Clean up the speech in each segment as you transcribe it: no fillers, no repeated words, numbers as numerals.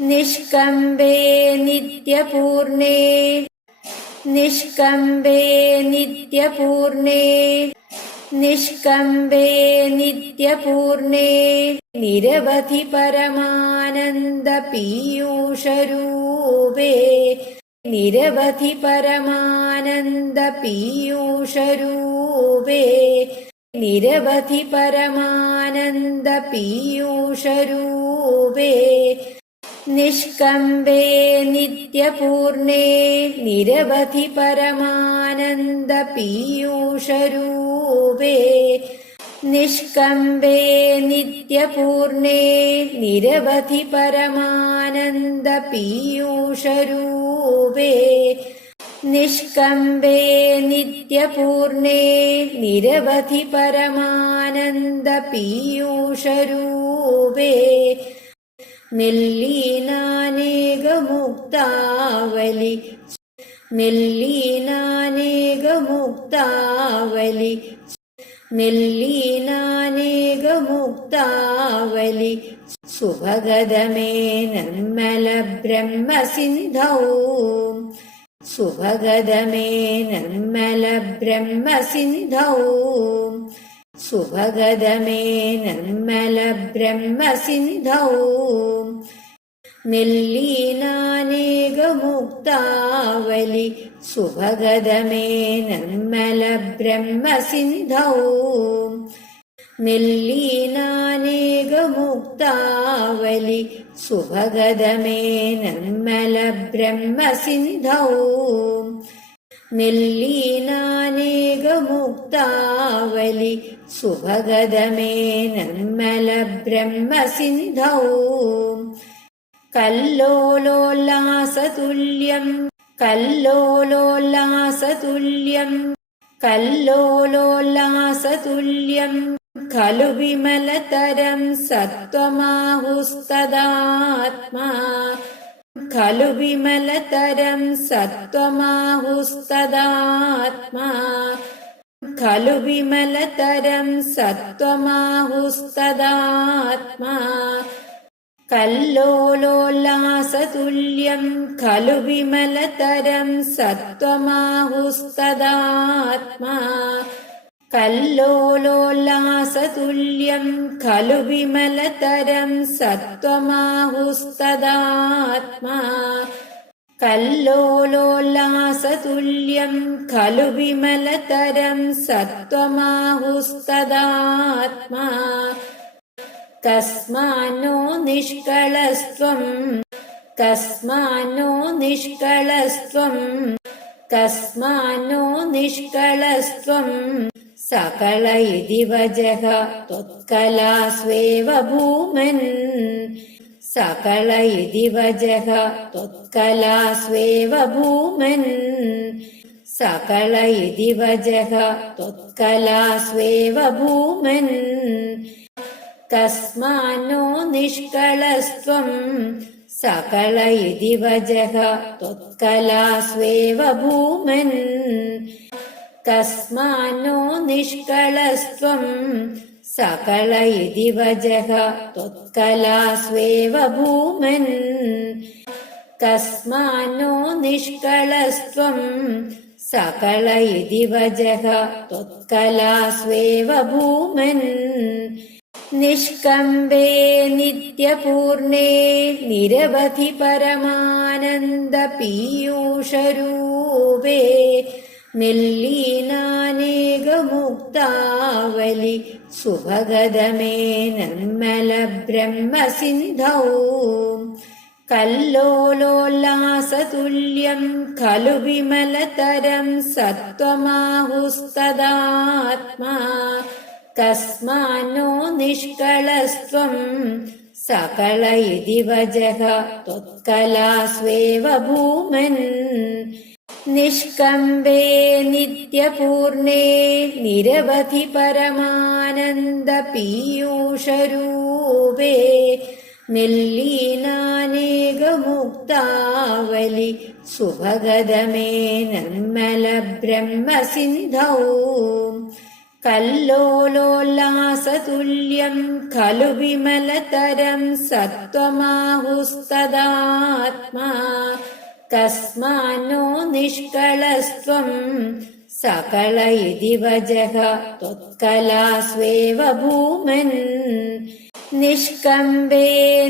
निष्कम्बे नित्यपूर्णे निष्कम्बे नित्यपूर्णे निष्कम्बे नित्यपूर्णे निरवधि परमानन्द पीयूषरूपे निरवधि परमानन्द पीयूषरूपे निरवधि परमानन्द पीयूषरूपे निष्कम्बे नित्यपूर्णे निरवधि परमानन्द पीयूषरूपे निष्कम्बे नित्यपूर्णे निरवधि परमानन्द पीयूषरूपे निष्कम्बे नित्यपूर्णे निरवधि परमानन्द पीयूषरूपे निल्लीनानेकमुक्तावलि निल्लीनानेकमुक्तावलि निल्लीनानेकमुक्तावलि सुभगदमे निर्मलब्रह्मसिन्धौ सुभगदमे निर्मलब्रह्मसिन्धौ सुभगदमे निर्मलब्रह्मसिन्धौ निल्लीनानेकमुक्तावलि सुभगदमे निर्मलब्रह्मसिन्धौ निल्लीनानेकमुक्तावलि सुभगदमे निर्मलब्रह्मसिन्धौ निल्लीनानेकमुक्तावलि सुभगदमे निर्मलब्रह्मसिन्धौ कल्लोलोल्लासतुल्यं कल्लोलोल्लासतुल्यं कल्लोलोल्लासतुल्यं खलु विमलतरं सत्त्वमाहुस्तदात्मा खलु विमलतरं सत्त्वमाहुस्तदात्मा खलु विमलतरं सत्त्वमाहुस्तदात्मा कल्लोलोल्लासतुल्यं खलु विमलतरं सत्त्वमाहुस्तदात्मा कल्लोलोल्लासतुल्यं खलु विमलतरं सत्त्वमाहुस्तदात्मा कल्लोलोल्लासतुल्यं खलु विमलतरं सत्त्वमाहुस्तदात्मा कस्मान्नो निष्कळस्त्वं कस्मान्नो निष्कळस्त्वं कस्मान्नो निष्कळस्त्वं सकल इति वजः त्वत्कलास्वेव भूमन् सकल इति वजः त्वत्कलास्वेव भूमन् सकल इति वजः त्वत्कलास्वेव भूमन् कस्मान्नो निष्कळस्त्वं सकल इति वजः त्वत्कलास्वेव भूमन् कस्मान्नो निष्कळस्त्वं सकल इति वजः त्वत्कलास्वेव भूमन् कस्मान्नो निष्कळस्त्वं सकल इति वजः त्वत्कलास्वेव भूमन् निष्कम्बे नित्यपूर्णे निरवधि परमानन्द पीयूषरूपे निल्लीनानेकमुक्तावलि सुभगदमे निर्मलब्रह्मसिन्धौ कल्लोलोल्लासतुल्यं खलु विमलतरं सत्त्वमाहुस्तदात्मा कस्मान्नो निष्कळस्त्वं सकल इति वजः त्वत्कलास्वेव भूमन् निष्कम्बे नित्यपूर्णे निरवधि परमानन्द पीयूषरूपे निल्लीनानेकमुक्तावलि सुभगदमे निर्मलब्रह्मसिन्धौ കല്ലോലോല്ലാസതുല്യം ഖലു വിമലതരം സത്വമാഹുസ്തദാത്മാ തസ്മാന്നോ നിഷ്കളസ്ത്വം സകള ഇതി വജഃ ത്വത്കലാസ്വേവ ഭൂമൻ നിഷ്കമ്പേ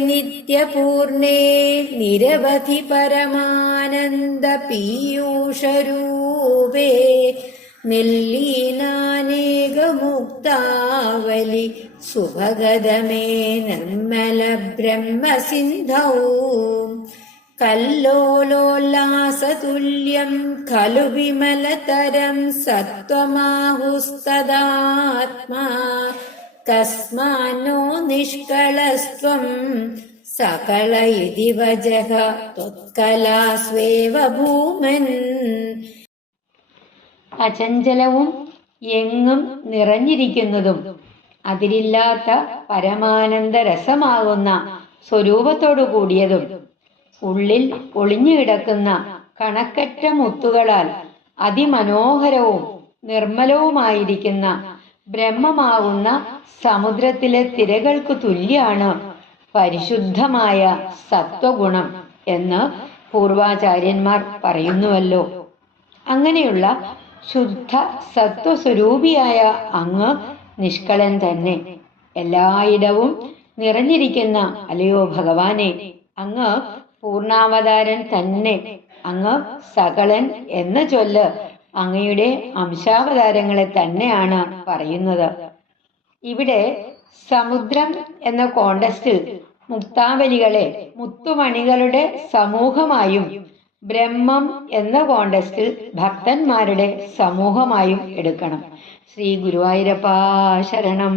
നിത്യപൂർണേ നിരവധി പരമാനന്ദ പീയൂഷരൂപേ നില്ലീനാനേകമുക്താവലി സുഭഗതമേ നിർമ്മല ബ്രഹ്മസിന്ധൗ കല്ലോലോല്ലാസതുല്യം ഖലു വിമലതരം സത്വമാഹുസ്തദാത്മാ തസ്മാന്നോ നിഷ്കളസ്ത്വം സകള ഇതി വജഃ ത്വത്കലാസ്വേവ ഭൂമൻ. അചഞ്ചലവും എങ്ങും നിറഞ്ഞിരിക്കുന്നതും അതിരില്ലാത്ത പരമാനന്ദ രസമാകുന്ന സ്വരൂപത്തോടു കൂടിയതും ഉള്ളിൽ ഒളിഞ്ഞുകിടക്കുന്ന കണക്കറ്റ മുത്തുകളാൽ അതിമനോഹരവും നിർമ്മലവുമായിരിക്കുന്ന ബ്രഹ്മമാകുന്ന സമുദ്രത്തിലെ തിരകൾക്ക് തുല്യാണ് പരിശുദ്ധമായ സത്വഗുണം എന്ന് പൂർവാചാര്യന്മാർ പറയുന്നുവല്ലോ. അങ്ങനെയുള്ള ശുദ്ധ സത്വസ്വരൂപിയായ അങ്ങ് നിഷ്കളൻ തന്നെ. എല്ലായിടവും നിറഞ്ഞിരിക്കുന്ന അല്ലയോ ഭഗവാനെ, അങ്ങ് പൂർണാവതാരൻ തന്നെ. അങ്ങ് സകളൻ എന്ന ചൊല്ല് അങ്ങയുടെ അംശാവതാരങ്ങളെ തന്നെയാണ് പറയുന്നത്. ഇവിടെ സമുദ്രം എന്ന കോണ്ടസ്റ്റിൽ മുക്താവലികളെ മുത്തുമണികളുടെ സമൂഹമായും ബ്രഹ്മം എന്ന കോണ്ടസ്റ്റിൽ ഭക്തന്മാരുടെ സമൂഹമായും എടുക്കണം. ശ്രീ ഗുരുവായൂരപ്പാ ശരണം.